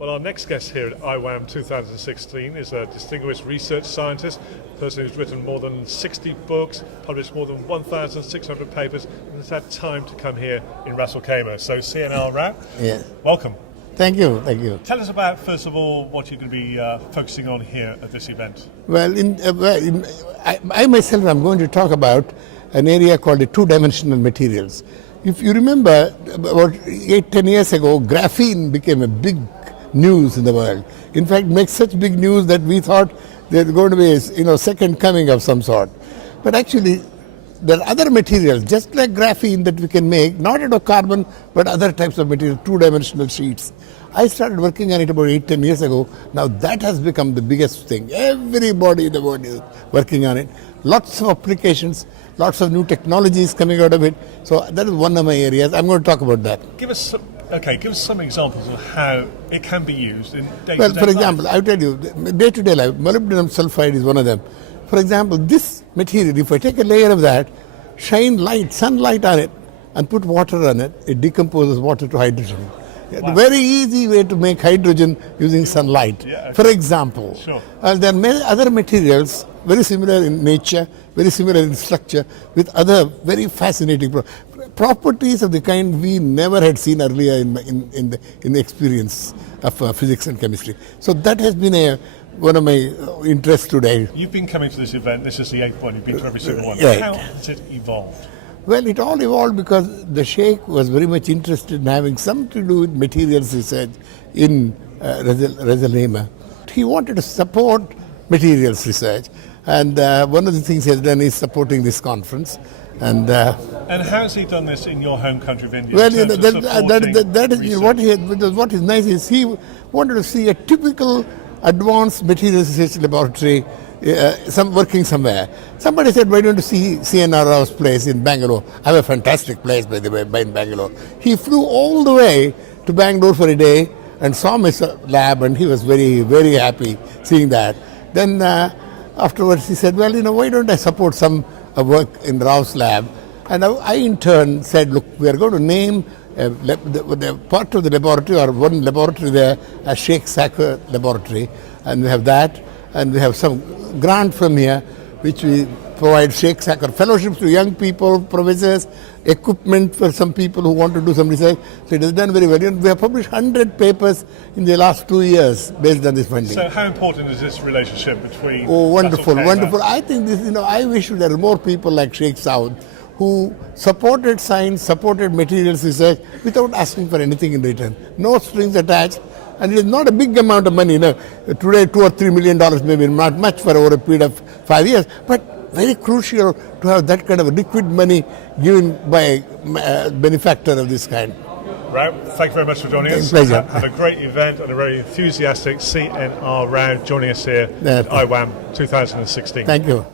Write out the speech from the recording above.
Well, our next guest here at IWAM 2016 is a distinguished research scientist, a person who's written more than 60 books, published more than 1,600 papers, and has had time to come here in Ras Al Khaimah. So, C.N.R. Rat, welcome. Thank you, thank you. Tell us about, first of all, what you're going to be focusing on here at this event. Well, I myself am going to talk about an area called the two-dimensional materials. If you remember, about 8-10 years ago, graphene became a big news in the world. In fact, makes such big news that we thought there's going to be a second coming of some sort. But actually, there are other materials, just like graphene, that we can make, not out of carbon, but other types of material, two-dimensional sheets. I started working on it about 8-10 years ago. Now that has become the biggest thing. Everybody in the world is working on it. Lots of applications, lots of new technologies coming out of it. So that is one of my areas. I'm going to talk about that. Give us some examples of how it can be used in day-to-day life. Well, for example, I'll tell you, day-to-day life, molybdenum sulfide is one of them. For example, this material, if I take a layer of that, shine light, sunlight on it, and put water on it, it decomposes water to hydrogen. Wow. Very easy way to make hydrogen using sunlight. Yeah, okay. For example, sure. There are many other materials very similar in nature, very similar in structure, with other very fascinating properties of the kind we never had seen earlier in the experience of physics and chemistry. So that has been one of my interests today. You've been coming to this event. This is the 8th one. You've been to every single one. Right. How has it evolved? Well, it all evolved because the Sheikh was very much interested in having something to do with materials research in Ras Al Khaimah. He wanted to support materials research, and one of the things he has done is supporting this conference. And how has he done this in your home country of India? Well, that is what is nice is he wanted to see a typical advanced materials research laboratory working somewhere. Somebody said, why don't you see C.N.R's place in Bangalore? I have a fantastic place, by the way, in Bangalore. He flew all the way to Bangalore for a day and saw my lab, and he was very, very happy seeing that. Then afterwards he said, well, why don't I support some work in Rao's lab? And I in turn said, look, we are going to name the part of the laboratory, or one laboratory there, as Sheikh Sacker Laboratory, and we have that. And we have some grant from here, which we provide Sheikh Sacker fellowships to young people, professors, equipment for some people who want to do some research. So it has done very well. And we have published 100 papers in the last 2 years based on this funding. So how important is this relationship between? Oh, wonderful, wonderful. I think this, I wish there were more people like Sheikh Saud who supported science, supported materials research without asking for anything in return. No strings attached. And it is not a big amount of money. Today, $2 or $3 million maybe not much for over a period of 5 years, but very crucial to have that kind of liquid money given by a benefactor of this kind. Right. Thank you very much for joining us. Pleasure. Have a great event and a very enthusiastic C.N.R. Rao joining us here at IWAM 2016. Thank you.